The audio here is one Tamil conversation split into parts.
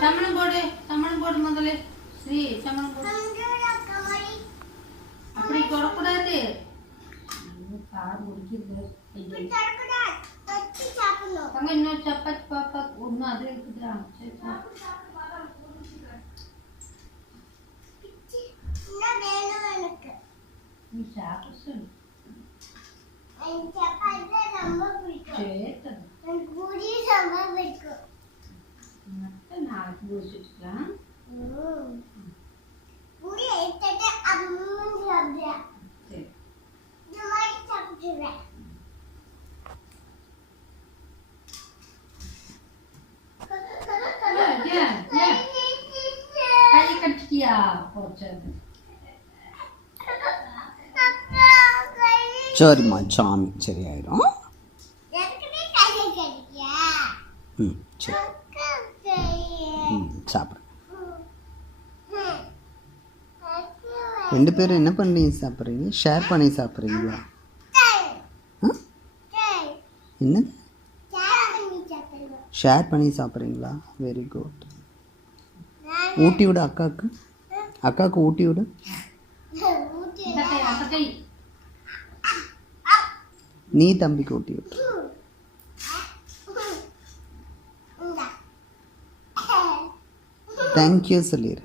சமணம் போடு முதல்ல. ஸ்ரீ சமணம் போடு. அப்படி தொடக்கூடாது. கார் முடிக்கிறது. தங்க இன்னொரு சப்பாத்தி பாப்பா ஒன்று அது இருக்குதா? சரி நீ சாப்பிட சொல்லு. நாளைக்கு முடிச்சுக்கலாம். கையை கட்டிட்டியா? போச்சு. சரிம்மா சாமி சரியாயிரும். சரி சாப்பிட்றேன். ரெண்டு பேரும் என்ன பண்ணி சாப்பிட்றீங்க? ஷேர் பண்ணி சாப்பிட்றீங்களா? என்ன ஷேர் பண்ணி சாப்பிட்றீங்களா? Very good. ஊட்டி விடு அக்காவுக்கு ஊட்டி விடு. நீ தம்பிக்கு ஊட்டி விட்டு. தேங்க்யூ சொல்லிடு.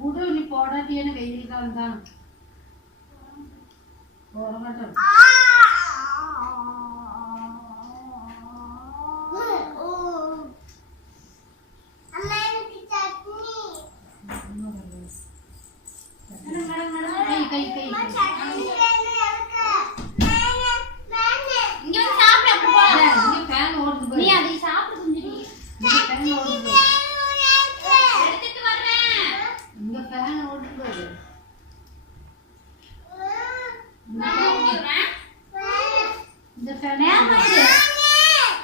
முடி போடாட்டியான வெயில் காலம் தான் போட மாட்டோம். கை கை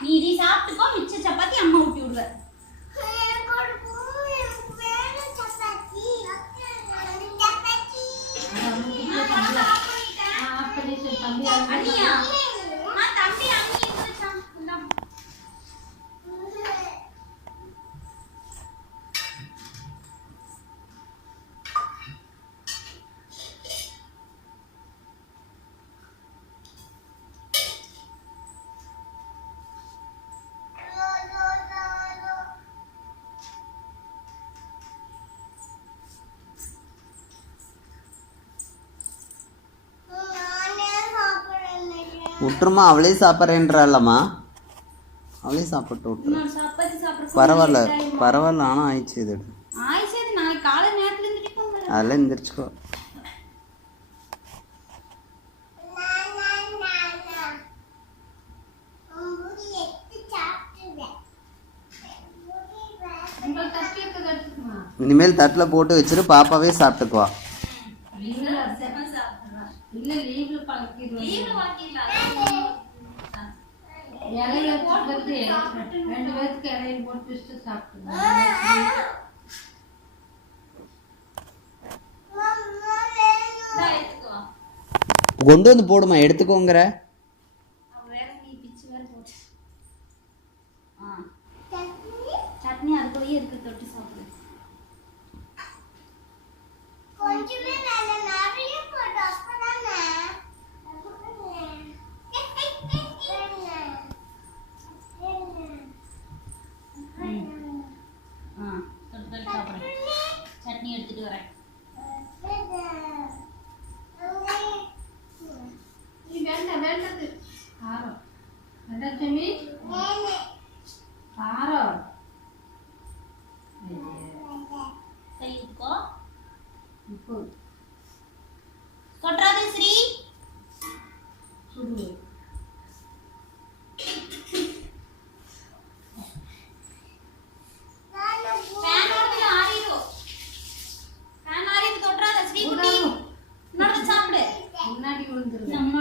நீ சாப்பிட்டுக்கோ. மிச்ச சப்பாத்தி அம்மா ஊட்டி விடுவேன். விட்டுருமா, அவளே சாப்பிட்றேன்றாளம்மா. அவளே சாப்பிட்டு விட்டுரு. பரவாயில்ல பரவாயில்ல. ஆனால் ஆயிடுச்சு இது. அதெல்லாம் எந்திரிச்சுக்கோ. இனிமேல் தட்டில் போட்டு வச்சுட்டு பாப்பாவே சாப்பிட்டுக்குவா. கொண்டு வந்து போடுமா, எடுத்துக்கோங்கிற. சட்னி அதுக்குள்ளேயே இருக்கு, தொட்டு சாப்பிடு. சட்னி எடுத்துட்டு வரேன். வேண்டாம்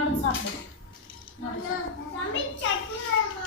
இன்னொரு சாப்பிடு. தம்பி சட்னி வேணுமா?